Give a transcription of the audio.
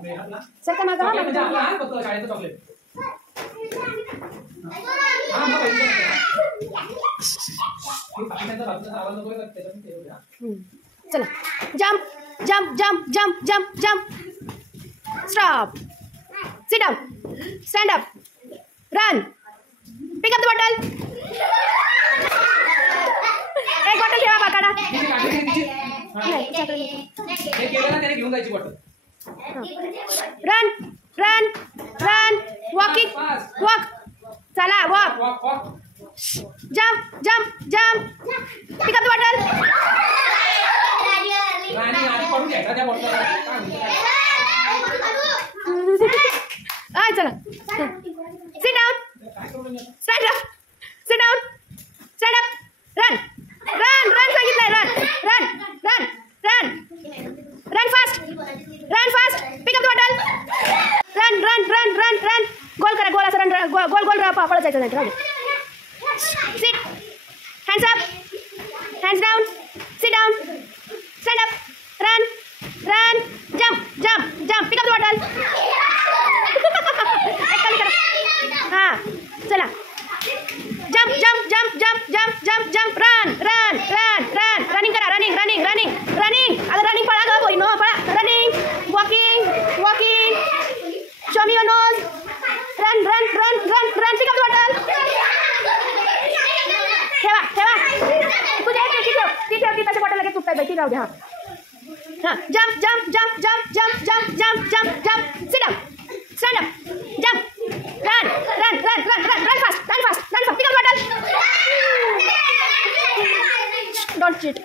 sir का मागा चला jump jump jump jump jump jump stop sit down stand up run pick up the bottle एक bottle ठेवा बाकाडा run run run walking walk चला walk jump jump jump pick up the bottle आय चला sit down stand up sit down stand up run run run सांगितलंय run run run run run fast pick up the bottle run run run run run गोल करा गोल असं run गोल गोल पळत जायचं नाही राहू sit hands up hands down sit down stand up run run jump jump jump pick up the bottle हाँ चला jump jump jump jump jump jump jump run run run run running करा running running running running आता running पळा ग बोई no पळा running walking walking show me your nose run run run run run pick up the bottle ठेवा ठेवा तुझ्या ती ठेव ती त्याच्या बॉटल लगेच चुकताय बाई ती राहू दे हां हां jump jump jump jump jump jump jump jump jump sit down stand up jump run run run run run run fast pick up the bottle don't cheat